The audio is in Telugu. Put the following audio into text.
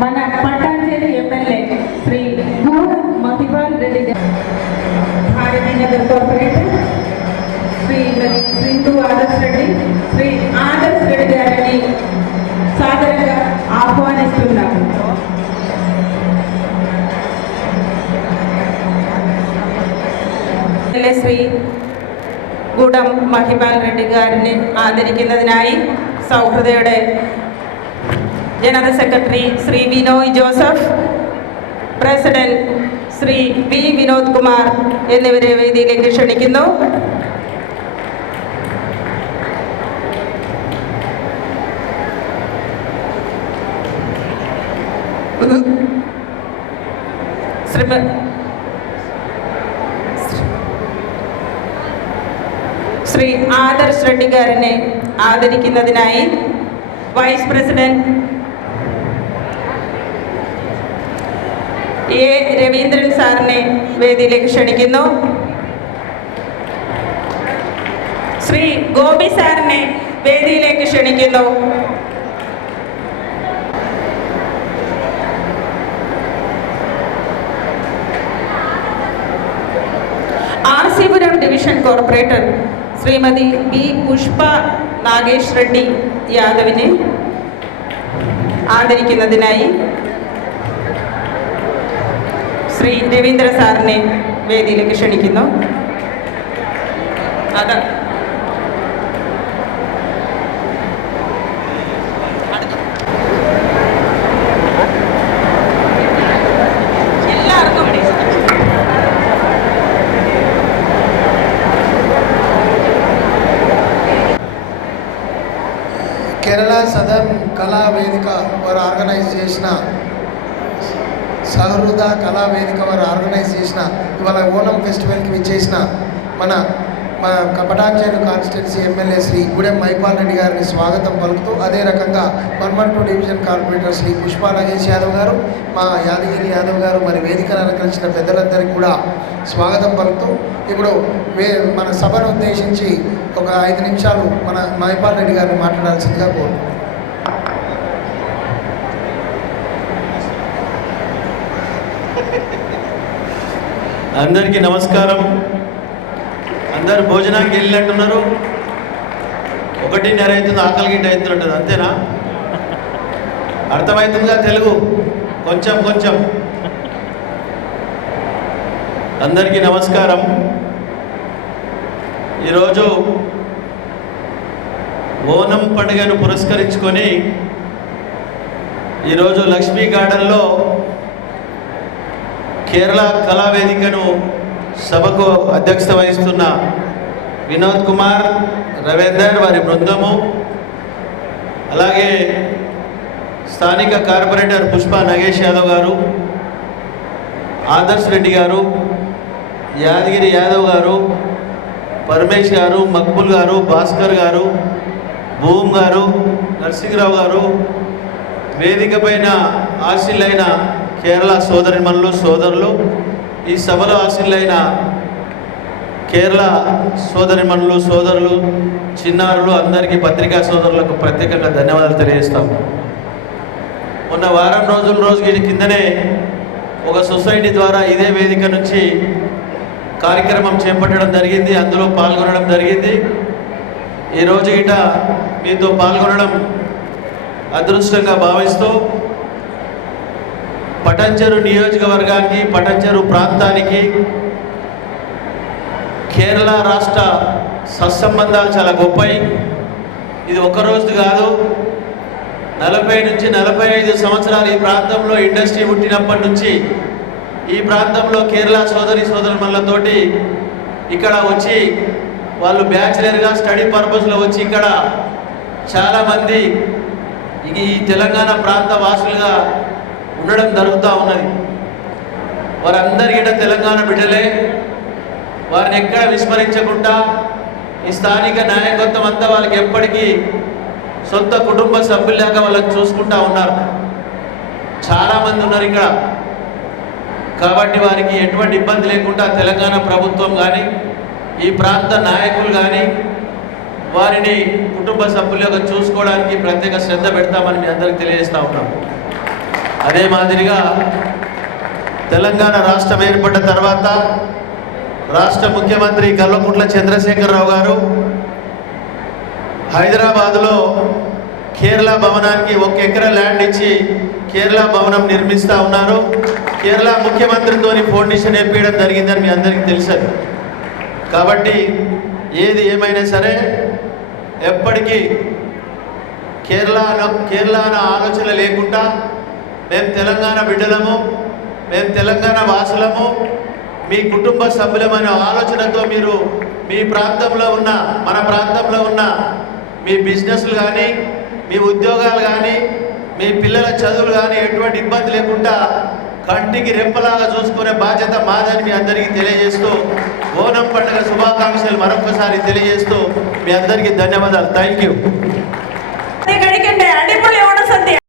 మన పట్టాంచేరి ఎమ్మెల్యే శ్రీ గూడెం మహిపాల్ రెడ్డి గారు, భారతీనగర్ కార్పొరేటర్ శ్రీమతి సింధు ఆదర్శ్ రెడ్డి, శ్రీ ఆదర్శ్ రెడ్డి గారిని సాదరంగా ఆహ్వానిస్తున్నాము. ശ്രീ ഗൂഡം മഹിപാൽ റെഡ്ഡി ഗാരിനെ ആദരിക്കുന്നതിനായി സൗഹൃദയുടെ general secretary Shri Vinoy Joseph, president Shri V Vinod Kumar എന്നിവരെ വേദിയിലേക്ക് ക്ഷണിക്കുന്നു. ശ്രീ ആദർശ് റെഡ്ഡി ഗാരിനെ ആദരിക്കുന്നതിനായി വൈസ് പ്രസിഡന്റ് എ രവീന്ദ്രൻ സാറിനെ വേദിയിലേക്ക് ക്ഷണിക്കുന്നു. ശ്രീ ഗോപി സാറിനെ വേദിയിലേക്ക് ക്ഷണിക്കുന്നു. RCPuram division corporator Shrimati B Pushpa Nagesh Reddy യാദവിനെ ആദരിക്കുന്നതിനായി ശ്രീ രവീന്ദ്ര സാറിനെ വേദിയിലേക്ക് ക്ഷണിക്കുന്നു. కేరళ సదర్న్ కళా వేదిక వారు ఆర్గనైజ్ చేసిన సహృద కళా వేదిక వారు ఆర్గనైజ్ చేసిన ఇవాళ ఓనం ఫెస్టివల్కి విచ్చేసిన మన పటాన్చేరు కాన్స్టిట్యున్సీ ఎమ్మెల్యే శ్రీ గూడెం మహిపాల్ రెడ్డి గారిని స్వాగతం పలుకుతూ, అదే రకంగా 112 డివిజన్ కార్పొరేటర్ శ్రీ పుష్ప నాగేష్ యాదవ్ గారు, మా యాదగిరి యాదవ్ గారు, మరి వేదికను అలంకరించిన పెద్దలందరికీ కూడా స్వాగతం పలుకుతూ, ఇప్పుడు మన సభను ఉద్దేశించి ఒక 5 నిమిషాలు మన మహిపాల్ రెడ్డి గారిని మాట్లాడాల్సిందిగా కోరుతున్నాను. అందరికీ నమస్కారం. అందరు భోజనానికి వెళ్ళినట్టున్నారు. 1:30 అవుతుంది, ఆకలి గిట్ట అవుతున్నట్టు, అంతేనా? అర్థమవుతుందిగా తెలుగు కొంచెం కొంచెం. అందరికీ నమస్కారం. ఈరోజు ఓనం పండుగను పురస్కరించుకొని ఈరోజు లక్ష్మీ గార్డెన్లో కేరళ కళావేదికను సభకు అధ్యక్షత వహిస్తున్న వినోద్ కుమార్, రవీందర్ వారి బృందము, అలాగే స్థానిక కార్పొరేటర్ పుష్ప నాగేష్ యాదవ్ గారు, ఆదర్శ్ రెడ్డి గారు, యాదగిరి యాదవ్ గారు, పరమేష్ గారు, మక్బుల్ గారు, భాస్కర్ గారు, భూమ్ గారు, నరసింహరావు గారు, వేదిక పైన ఆశీలైన కేరళ సోదరిమణులు సోదరులు, ఈ సభలో ఆశీలైన కేరళ సోదరిమణులు సోదరులు, చిన్నారులు, అందరికీ పత్రికా సోదరులకు ప్రత్యేకంగా ధన్యవాదాలు తెలియజేస్తాము. మొన్న వారం రోజుల కిందనే ఒక సొసైటీ ద్వారా ఇదే వేదిక నుంచి కార్యక్రమం చేపట్టడం జరిగింది, అందులో పాల్గొనడం జరిగింది. ఈరోజు గిట మీతో పాల్గొనడం అదృష్టంగా భావిస్తూ పటాన్చెరు నియోజకవర్గానికి, పటాన్చెరు ప్రాంతానికి కేరళ రాష్ట్ర సత్సంబంధాలు చాలా గొప్పవి. ఇది ఒక్కరోజు కాదు, 40 నుంచి 45 సంవత్సరాలు ఈ ప్రాంతంలో ఇండస్ట్రీ పుట్టినప్పటి నుంచి ఈ ప్రాంతంలో కేరళ సోదరులతోటి ఇక్కడ వచ్చి వాళ్ళు బ్యాచిలర్గా స్టడీ పర్పస్లో వచ్చి ఇక్కడ చాలామంది ఈ తెలంగాణ ప్రాంత వాసులుగా ఉండడం జరుగుతూ ఉన్నది. వారందరికీ తెలంగాణ బిడ్డలే. వారిని ఎక్కడ విస్మరించకుండా ఈ స్థానిక నాయకత్వం అంతా వాళ్ళకి ఎప్పటికీ సొంత కుటుంబ సభ్యులాగా వాళ్ళని చూసుకుంటూ ఉన్నారు. చాలామంది ఉన్నారు ఇక్కడ. కాబట్టి వారికి ఎటువంటి ఇబ్బంది లేకుండా తెలంగాణ ప్రభుత్వం కానీ ఈ ప్రాంత నాయకులు కానీ వారిని కుటుంబ సభ్యులుగా చూసుకోవడానికి ప్రత్యేక శ్రద్ధ పెడతామని మీ అందరికీ తెలియజేస్తూ ఉన్నాం. అదే మాదిరిగా తెలంగాణ రాష్ట్రం ఏర్పడ్డ తర్వాత రాష్ట్ర ముఖ్యమంత్రి కల్వకుంట్ల చంద్రశేఖరరావు గారు హైదరాబాదులో కేరళ భవనానికి 1 ఎకరా ల్యాండ్ ఇచ్చి కేరళ భవనం నిర్మిస్తూ ఉన్నారు. కేరళ ముఖ్యమంత్రితో ఫౌండేషన్ వేపించడం జరిగిందని మీ అందరికీ తెలుసు. కాబట్టి ఏది ఏమైనా సరే ఎప్పటికీ కేరళ ఆలోచన లేకుండా మేము తెలంగాణ బిడ్డలము, మేము తెలంగాణ వాసులము, మీ కుటుంబ సభ్యులమైన ఆలోచనతో మీరు మీ ప్రాంతంలో ఉన్న మన ప్రాంతంలో ఉన్న మీ బిజినెస్లు కానీ మీ ఉద్యోగాలు కానీ మీ పిల్లల చదువులు కానీ ఎటువంటి ఇబ్బంది లేకుండా కంటికి రెప్పలాగా చూసుకునే బాధ్యత మాదని మీ అందరికీ తెలియజేస్తూ ఓనం పండుగ శుభాకాంక్షలు మరొకసారి తెలియజేస్తూ మీ అందరికీ ధన్యవాదాలు. Thank you.